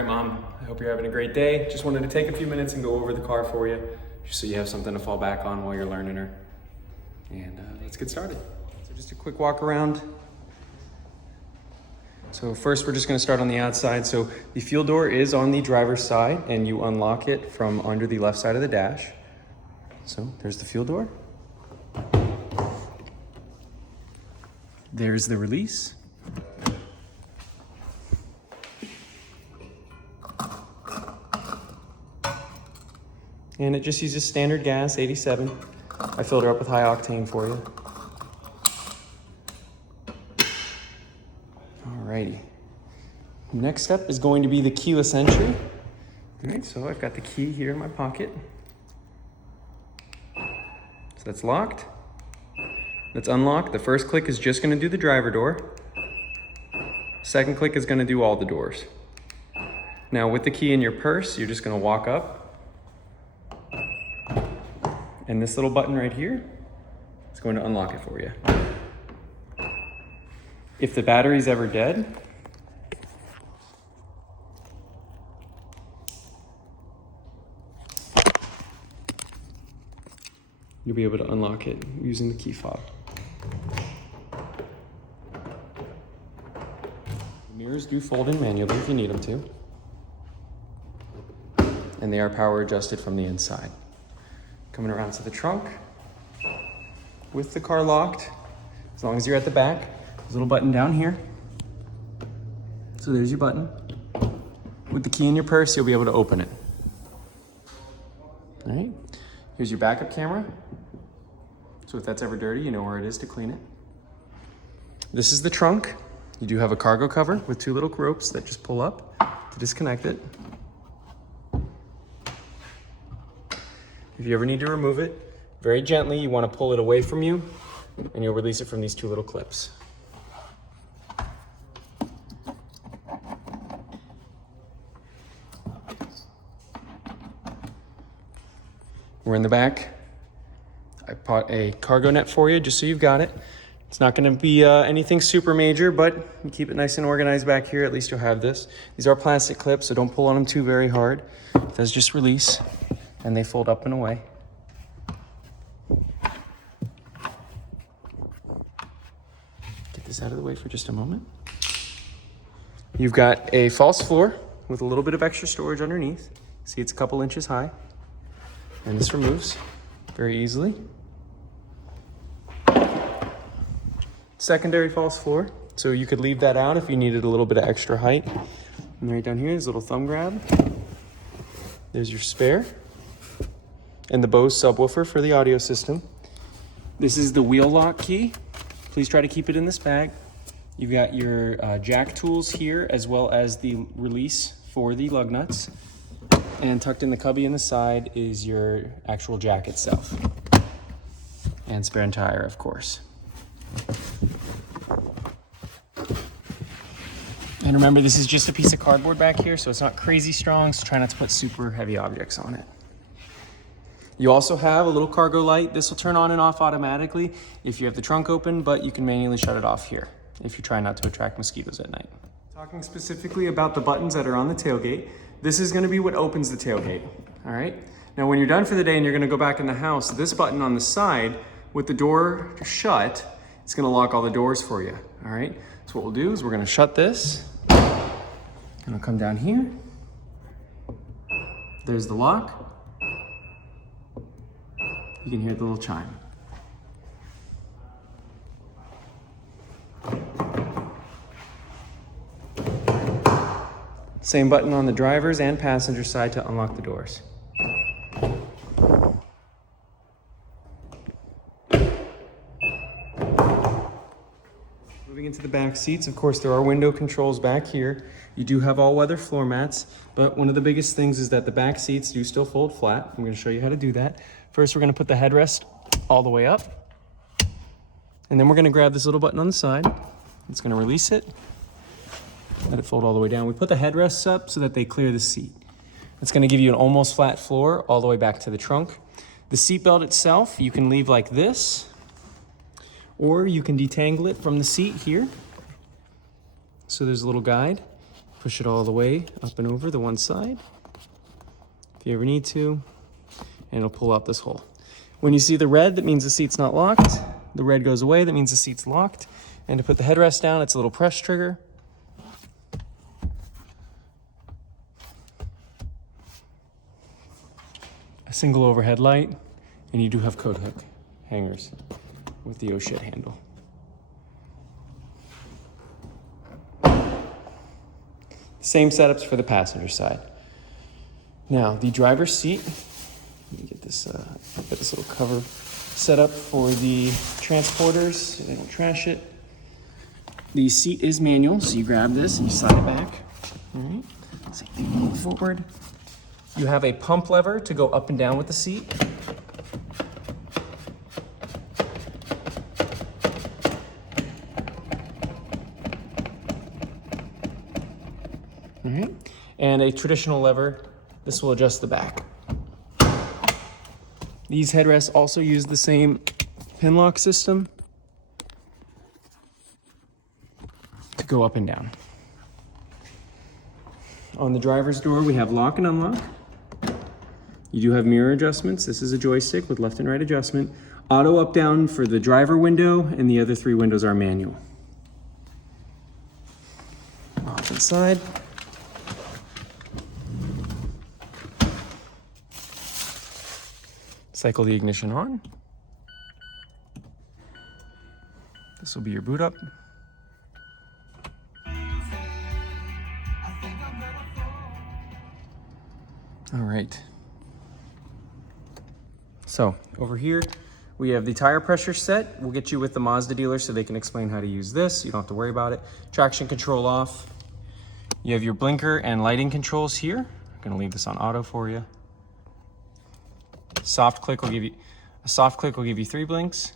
right, Mom, I hope you're having a great day. Just wanted to take a few minutes and go over the car for you, just so you have something to fall back on while you're learning her. And let's get started. So just a quick walk around. So first we're just gonna start on the outside. So the fuel door is on the driver's side and you unlock it from under the left side of the dash. So there's the fuel door. There's the release. And it just uses standard gas, 87. I filled her up with high octane for you. Alrighty. Next step is going to be the keyless entry. All right, so I've got the key here in my pocket. So that's locked. That's unlocked. The first click is just gonna do the driver door. Second click is gonna do all the doors. Now with the key in your purse, you're just gonna walk up. And this little button right here is going to unlock it for you. If the battery's ever dead, you'll be able to unlock it using the key fob. The mirrors do fold in manually if you need them to. And they are power adjusted from the inside. Coming around to the trunk with the car locked, as long as you're at the back, there's a little button down here. So there's your button. With the key in your purse, you'll be able to open it. All right, here's your backup camera. So if that's ever dirty, you know where it is to clean it. This is the trunk. You do have a cargo cover with two little ropes that just pull up to disconnect it. If you ever need to remove it, very gently, you want to pull it away from you and you'll release it from these two little clips. We're in the back. I bought a cargo net for you just so you've got it. It's not going to be anything super major, but you keep it nice and organized back here. At least you'll have this. These are plastic clips, so don't pull on them too very hard. It does just release. And they fold up and away. Get this out of the way for just a moment. You've got a false floor with a little bit of extra storage underneath. See, it's a couple inches high. And this removes very easily. Secondary false floor. So you could leave that out if you needed a little bit of extra height. And right down here is a little thumb grab. There's your spare. And the Bose subwoofer for the audio system. This is the wheel lock key. Please try to keep it in this bag. You've got your jack tools here, as well as the release for the lug nuts. And tucked in the cubby in the side is your actual jack itself. And spare tire, of course. And remember, this is just a piece of cardboard back here, so it's not crazy strong, so try not to put super heavy objects on it. You also have a little cargo light. This will turn on and off automatically if you have the trunk open, but you can manually shut it off here if you try not to attract mosquitoes at night. Talking specifically about the buttons that are on the tailgate, this is gonna be what opens the tailgate, all right? Now when you're done for the day and you're gonna go back in the house, this button on the side with the door shut, it's gonna lock all the doors for you, all right? So what we'll do is we're gonna shut this, and I'll come down here. There's the lock. You can hear the little chime. Same button on the driver's and passenger side to unlock the doors. Moving into the back seats, of course, there are window controls back here. You do have all-weather floor mats, but one of the biggest things is that the back seats do still fold flat. I'm going to show you how to do that. First, we're going to put the headrest all the way up, and then we're going to grab this little button on the side. It's going to release it, let it fold all the way down. We put the headrests up so that they clear the seat. It's going to give you an almost flat floor all the way back to the trunk. The seat belt itself, you can leave like this, or you can detangle it from the seat here. So there's a little guide. Push it all the way up and over the one side if you ever need to, and it'll pull out this hole. When you see the red, that means the seat's not locked. The red goes away, that means the seat's locked. And to put the headrest down, it's a little press trigger. A single overhead light, and you do have coat hook hangers with the oh shit handle. Same setups for the passenger side. Now, the driver's seat, let me get this, I've got this little cover set up for the transporters so they don't trash it. The seat is manual, so you grab this and you slide it back. All right, same thing going forward. You have a pump lever to go up and down with the seat. All right, and a traditional lever. This will adjust the back. These headrests also use the same pin lock system to go up and down. On the driver's door, we have lock and unlock. You do have mirror adjustments. This is a joystick with left and right adjustment. Auto up down for the driver window, and the other 3 windows are manual. Off inside. Cycle the ignition on. This will be your boot up. All right. So over here, we have the tire pressure set. We'll get you with the Mazda dealer so they can explain how to use this. You don't have to worry about it. Traction control off. You have your blinker and lighting controls here. I'm gonna leave this on auto for you. A soft click will give you 3 blinks,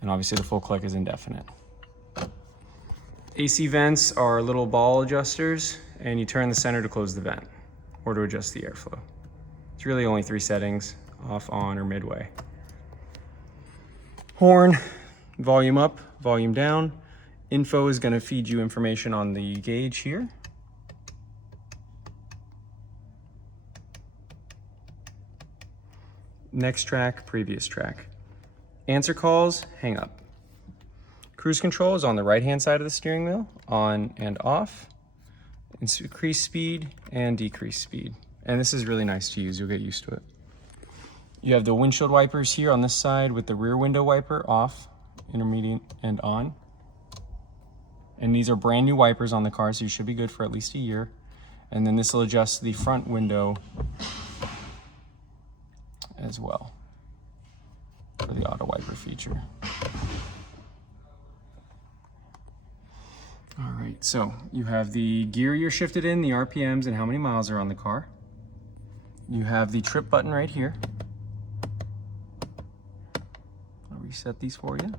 and obviously the full click is indefinite. AC vents are little ball adjusters, and you turn the center to close the vent or to adjust the airflow. It's really only 3 settings: off, on, or midway. Horn, volume up, volume down. Info is going to feed you information on the gauge here. Next track, previous track. Answer calls, hang up. Cruise control is on the right-hand side of the steering wheel, on and off. Increase speed and decrease speed. And this is really nice to use, you'll get used to it. You have the windshield wipers here on this side with the rear window wiper off, intermediate, and on. And these are brand new wipers on the car, so you should be good for at least a year. And then this will adjust the front window as well for the auto wiper feature. All right, so you have the gear you're shifted in, the RPMs, and how many miles are on the car. You have the trip button right here. I'll reset these for you.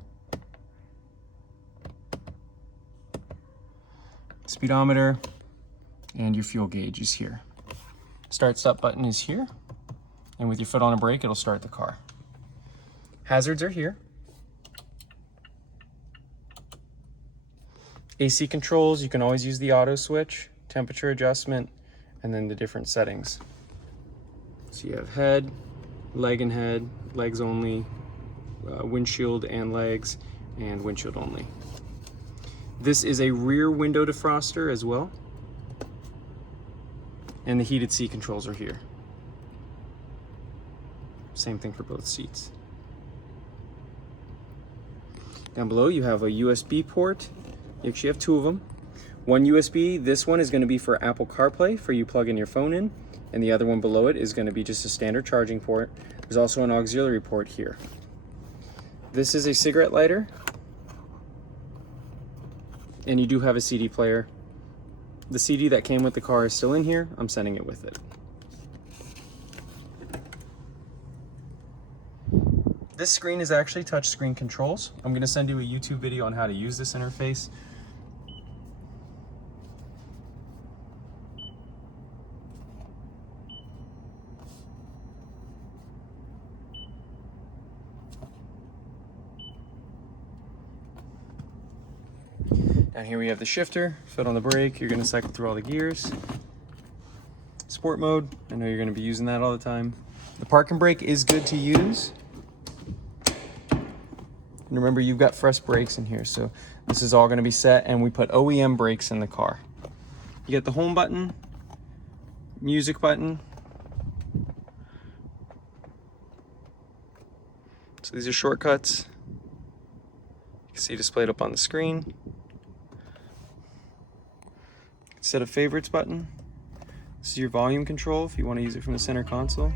Speedometer and your fuel gauge is here. Start-stop button is here. And with your foot on a brake, it'll start the car. Hazards are here. AC controls, you can always use the auto switch, temperature adjustment, and then the different settings. So you have head, leg and head, legs only, windshield and legs, and windshield only. This is a rear window defroster as well. And the heated seat controls are here. Same thing for both seats. Down below you have a USB port. You actually have 2 of them. One USB, this one is going to be for Apple CarPlay, for you plug in your phone in, and the other one below it is going to be just a standard charging port. There's also an auxiliary port here. This is a cigarette lighter, and you do have a CD player. The CD that came with the car is still in here. I'm sending it with it. This screen is actually touchscreen controls. I'm going to send you a YouTube video on how to use this interface. And here we have the shifter, foot on the brake. You're gonna cycle through all the gears. Sport mode, I know you're gonna be using that all the time. The park and brake is good to use. And remember, you've got fresh brakes in here, so this is all gonna be set, and we put OEM brakes in the car. You get the home button, music button. So these are shortcuts. You can see displayed up on the screen. Set of favorites button. This is your volume control if you want to use it from the center console.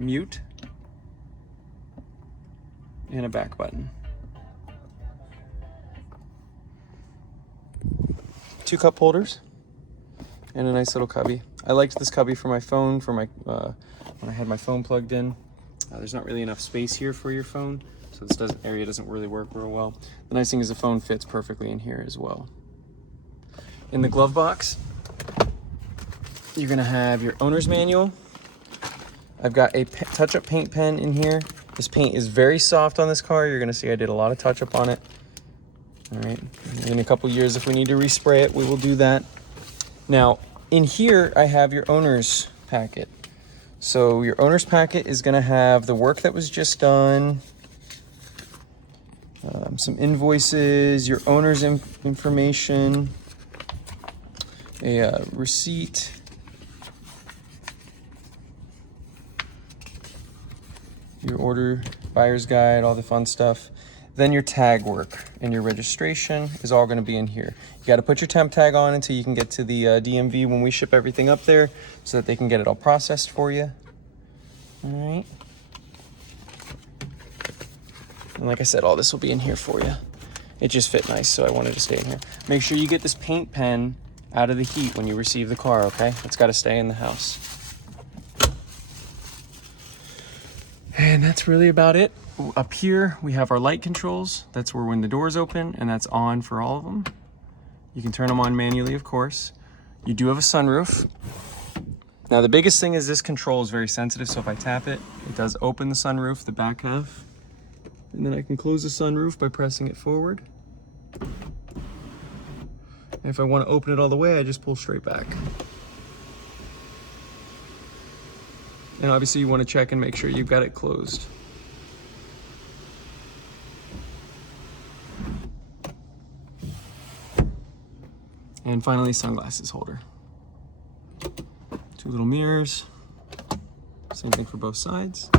Mute. And a back button. 2 cup holders. And a nice little cubby. I liked this cubby for my phone, for my when I had my phone plugged in. There's not really enough space here for your phone, so this area doesn't really work real well. The nice thing is the phone fits perfectly in here as well. In the glove box, you're gonna have your owner's manual. I've got a touch-up paint pen in here. This paint is very soft on this car. You're gonna see I did a lot of touch-up on it. All right, in a couple years, if we need to respray it, we will do that. Now, in here, I have your owner's packet. So your owner's packet is gonna have the work that was just done, some invoices, your owner's information, a receipt, your order, buyer's guide, all the fun stuff. Then your tag work and your registration is all gonna be in here. You gotta put your temp tag on until you can get to the DMV when we ship everything up there so that they can get it all processed for you. All right. And like I said, all this will be in here for you. It just fit nice, so I wanted to stay in here. Make sure you get this paint pen out of the heat when you receive the car, okay? It's gotta stay in the house. And that's really about it. Up here, we have our light controls. That's where when the doors open, and that's on for all of them. You can turn them on manually, of course. You do have a sunroof. Now, the biggest thing is this control is very sensitive, so if I tap it, it does open the sunroof, the back half. And then I can close the sunroof by pressing it forward. And if I want to open it all the way, I just pull straight back. And obviously you want to check and make sure you've got it closed. And finally, sunglasses holder. 2 little mirrors. Same thing for both sides.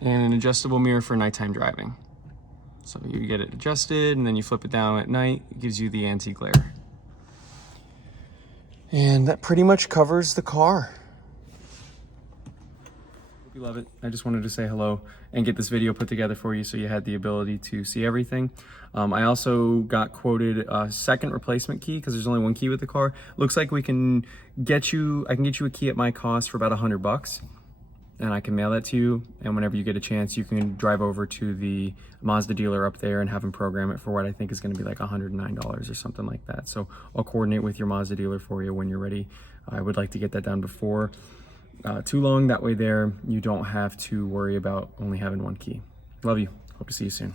And an adjustable mirror for nighttime driving. So you get it adjusted and then you flip it down at night. It gives you the anti-glare. And that pretty much covers the car. Hope you love it. I just wanted to say hello and get this video put together for you so you had the ability to see everything. I also got quoted a second replacement key because there's only 1 key with the car. Looks like I can get you a key at my cost for about $100. And I can mail that to you, and whenever you get a chance, you can drive over to the Mazda dealer up there and have them program it for what I think is going to be like $109 or something like that. So I'll coordinate with your Mazda dealer for you when you're ready. I would like to get that done before too long. That way there, you don't have to worry about only having 1 key. Love you. Hope to see you soon.